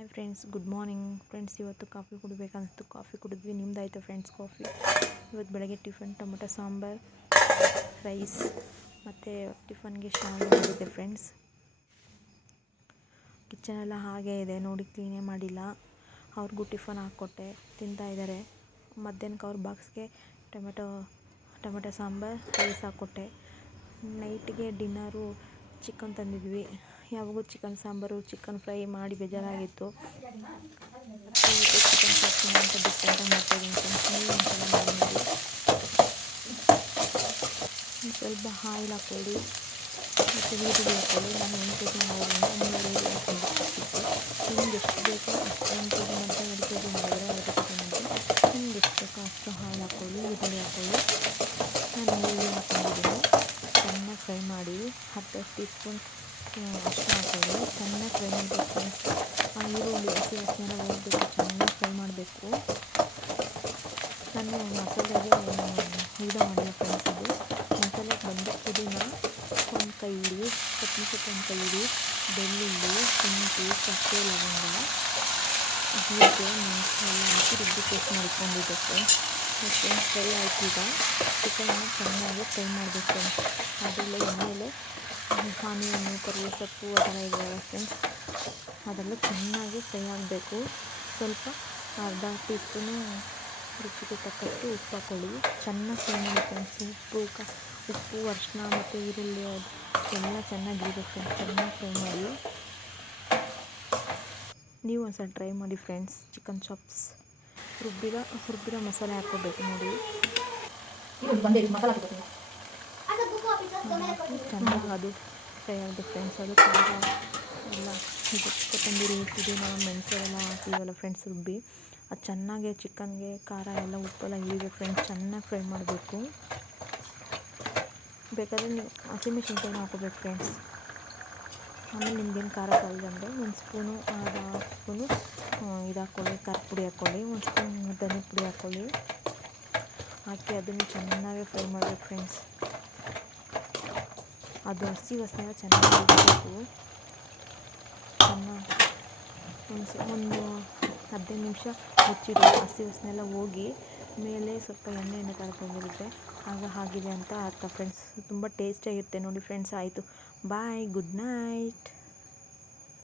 Hi friends, good morning friends. ಇವತ್ತು coffee ಕುಡಿಬೇಕನ್ನಿಸ್ತು, coffee ಕುಡಿದ್ವಿ. ನಿಮ್ದಾಯ್ತು ಫ್ರೆಂಡ್ಸ್ ಕಾಫಿ? ಇವತ್ತು ಬೆಳಗ್ಗೆ ಟಿಫನ್ ಟೊಮೆಟೊ ಸಾಂಬಾರು, ರೈಸ್ ಮತ್ತು ಟಿಫನ್ಗೆ ಶಾವಿಗೆ ಮಾಡಿದ್ದೆ ಫ್ರೆಂಡ್ಸ್. ಕಿಚನೆಲ್ಲ ಹಾಗೇ ಇದೆ ನೋಡಿ, ಕ್ಲೀನೇ ಮಾಡಿಲ್ಲ. ಅವ್ರಿಗೂ ಟಿಫನ್ ಹಾಕ್ಕೊಟ್ಟೆ, ತಿಂತಾಯಿದ್ದಾರೆ. ಮಧ್ಯಾಹ್ನಕ್ಕೆ ಅವ್ರ ಬಾಕ್ಸ್ಗೆ ಟೊಮೆಟೊ ಸಾಂಬಾರು, ರೈಸ್ ಹಾಕ್ಕೊಟ್ಟೆ. ನೈಟಿಗೆ ಡಿನ್ನರು ಚಿಕನ್ ತಂದಿದ್ವಿ. ಯಾವಾಗೂ ಚಿಕನ್ ಸಾಂಬಾರು, ಚಿಕನ್ ಫ್ರೈ ಮಾಡಿ ಬೇಜಾರಾಗಿತ್ತು. ಚಿಕನ್ ಸಾಕ್ತೀನಿ ಅಂತ ಡಿಫ್ರೆಂಟಾಗಿ ಮಾಡ್ತಾಯಿದ್ದೀನಿ ಫ್ರೆಂಡ್ಸ್. ನೀವು ಒಂದ್ಸಲ ಮಾಡಿ ನೋಡಿ. ಸ್ವಲ್ಪ ಆಯಿಲ್ ಹಾಕ್ಕೊಳ್ಳಿ ಮತ್ತು ಈರುಳ್ಳಿ ಹಾಕ್ಕೊಳ್ಳಿ. ನಾನು 1 kg ಮಾಡೋದ್ರಿಂದ 300 ಈರುಳ್ಳಿ ಹಾಕ್ಕೊಂಡಿರ್ತಿತ್ತು. ನಿಮ್ಗೆ ಎಷ್ಟು ಬೇಕೋ ಅಷ್ಟು 1 kg ಮತ್ತು 2 kg ಮಾಡಿದರೆ 2 kg ಮಾಡಿದ್ರೆ ನಿಮ್ಗೆ ಎಷ್ಟು ಬೇಕೋ ಅಷ್ಟು ಆಯಿಲ್ ಹಾಕ್ಕೊಳ್ಳಿ, ಈರುಳ್ಳಿ ಹಾಕ್ಕೊಳ್ಳಿ. ನಾನು ಈರುಳ್ಳಿ ಹಾಕ್ಕೊಂಡಿದ್ದೀನಿ. ಚೆನ್ನಾಗಿ ಫ್ರೈ ಮಾಡಿ 10 ಟೀ ಸ್ಪೂನ್ ಅಷ್ಟು ಹಾಕ್ಕೊಳ್ಳಿ. ಚೆನ್ನಾಗಿ ಫ್ರೈ ಮಾಡಬೇಕು ಫ್ರೆಂಡ್ಸ್. ಆ ಈರುಳ್ಳಿ ಹಸಿ ವಾಸನೆಲ್ಲ ಹೋಗಬೇಕು, ಚೆನ್ನಾಗಿ ಫ್ರೈ ಮಾಡಬೇಕು. ನಾನು ಮಸಾಲೆಗೆ ಮಾಡಿಲ್ಲ ಫ್ರೆಂಡ್ಸ್. ಇದು ಮಸಾಲೆಗೆ ಬಂದು ಪುದೀನ 1 ಕೈ ಹಿಡಿ, ಕೊತ್ತಂಬರಿ ಸೊಪ್ಪು 1 ಕೈ ಹಿಡಿ, ಬೆಳ್ಳುಳ್ಳಿ, ಶುಂಠಿ, ಚಕ್ಕೆ, ಲವಂಗ, ಜೀರಿಗೆ, ಮೆಣಸು ಎಲ್ಲ ಹಾಕಿ ರುಬ್ಬಿ ಪೇಸ್ಟ್ ಮಾಡ್ಕೊಂಡಿದ್ದೆ ಫ್ರೆಂಡ್ಸ್. ಫ್ರೈ ಆಯ್ತು. ಈಗ ಚಿಕನನ್ನು ಚೆನ್ನಾಗಿ ಫ್ರೈ ಮಾಡಬೇಕು ಫ್ರೆಂಡ್ಸ್. ಅದರಲ್ಲೇ ಎಣ್ಣೆಲೆ ಆನಿಯನ್ನು, ಕರಿಬೇವು ಸೊಪ್ಪು ಅದೆಲ್ಲ ಇದೆಯಲ್ಲ ಫ್ರೆಂಡ್ಸ್, ಅದೆಲ್ಲ ಚೆನ್ನಾಗಿ ಫ್ರೈ ಆಗಬೇಕು. ಸ್ವಲ್ಪ ಅರ್ಧ ಟೀ ಸ್ಪೂನು ರುಚಿಗೆ ತಕ್ಕಷ್ಟು ಉಪ್ಪು ಹಾಕ್ಕೊಳ್ಳಿ. ಚೆನ್ನಾಗಿ ಫ್ರೈ ಮಾಡಿ ಫ್ರೆಂಡ್ಸ್. ಉಪ್ಪು, ಅರಿಶಿನ ಮತ್ತು ಈರುಳ್ಳಿ ಎಲ್ಲ ಚೆನ್ನಾಗಿ ಇರಬೇಕು ಫ್ರೆಂಡ್ಸ್. ಚೆನ್ನಾಗಿ ಫ್ರೈ ಮಾಡಿ. ನೀವು ಒಂದು ಸಲ ಟ್ರೈ ಮಾಡಿ ಫ್ರೆಂಡ್ಸ್. ಚಿಕನ್ ಚಾಪ್ಸ್ ರುಬ್ಬಿರೋ ಮಸಾಲೆ ಹಾಕ್ಕೋಬೇಕು ನೋಡಿ. ಚೆನ್ನಾಗಿ ಅದು ಫ್ರೈ ಆಗಬೇಕು ಫ್ರೆಂಡ್ಸ್. ಅದು ಖಾರ ಎಲ್ಲ ಇದು ಕೊತ್ತಂಬರಿ, ಪುದೀನ, ಮೆಣಸು ಎಲ್ಲ ಹಾಕಿವಲ್ಲ ಫ್ರೆಂಡ್ಸ್ ರುಬ್ಬಿ, ಅದು ಚೆನ್ನಾಗಿ ಚಿಕನ್ಗೆ ಖಾರ ಎಲ್ಲ ಉಪ್ಪೆಲ್ಲ ಇಳಿಬೇಕು ಫ್ರೆಂಡ್ಸ್. ಚೆನ್ನಾಗಿ ಫ್ರೈ ಮಾಡಬೇಕು. ಬೇಕಾದರೆ ನೀವು ಹಸಿಮೆಣಸಿನ್ಕಾಯಿನ ಹಾಕ್ಕೋಬೇಕು ಫ್ರೆಂಡ್ಸ್. ಆಮೇಲೆ ನಿಮ್ಗೇನು ಖಾರ ಸಾಲದಂದರೆ 1 ಸ್ಪೂನು ಅರ್ಧ ಸ್ಪೂನು ಇದು ಹಾಕ್ಕೊಳ್ಳಿ, ಖಾರದ ಪುಡಿ ಹಾಕ್ಕೊಳ್ಳಿ. 1 ಸ್ಪೂನ್ ಧನಿಯ ಪುಡಿ ಹಾಕ್ಕೊಳ್ಳಿ. ಹಾಕಿ ಅದನ್ನು ಚೆನ್ನಾಗಿ ಫ್ರೈ ಮಾಡಬೇಕು ಫ್ರೆಂಡ್ಸ್. ಅದು ಹಸಿ ವಾಸನೆ ಚೆನ್ನಾಗಿ ಇರಬೇಕು. ಚೆನ್ನಾಗಿ ಒಂದು 15 ನಿಮಿಷ ಮುಚ್ಚಿಡಿ. ಹಸಿ ವಾಸನೆ ಎಲ್ಲ ಹೋಗಿ ಮೇಲೆ ಸ್ವಲ್ಪ ಎಣ್ಣೆ ಥರ ಬಂದಿರುತ್ತೆ, ಆಗ ಆಗಿದೆ ಅಂತ ಅರ್ಥ ಫ್ರೆಂಡ್ಸ್. ತುಂಬ ಟೇಸ್ಟಿಯಾಗಿರುತ್ತೆ ನೋಡಿ ಫ್ರೆಂಡ್ಸ್. ಆಯಿತು, ಬಾಯ್, ಗುಡ್ ನೈಟ್.